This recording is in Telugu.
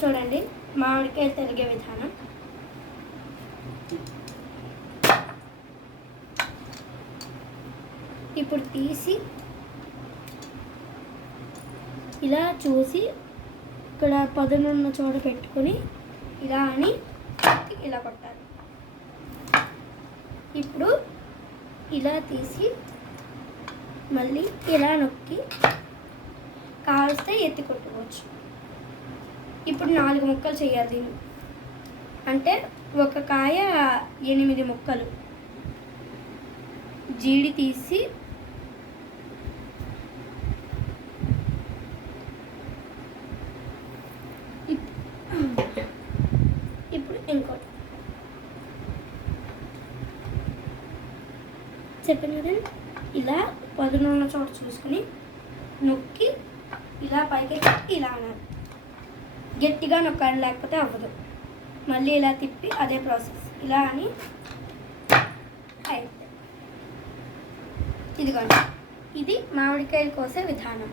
చూడండి మామిడికాయ తరిగే విధానం. ఇప్పుడు తీసి ఇలా చూసి ఇక్కడ పదునున్న చోట పెట్టుకొని ఇలా అని ఇలా కొట్టాలి. ఇప్పుడు ఇలా తీసి మళ్ళీ ఇలా నొక్కి కాల్స్తే ఎత్తి కొట్టుకోవచ్చు. ఇప్పుడు 4 ముక్కలు చేయాలి దీన్ని, అంటే ఒక కాయ 8 ముక్కలు. జీడి తీసి ఇప్పుడు ఇంకోటి చెప్పాను కదండి, ఇలా పదునున్న చోట చూసుకొని నొక్కి ఇలా పైకి ఇలా అనాలి. గట్టిగా నొక్కాలి, లేకపోతే అవ్వదు. మళ్ళీ ఇలా తిప్పి అదే ప్రాసెస్ ఇలా అని అయితే ఇదిగోండి, ఇది మామిడికాయలు కోసే విధానం.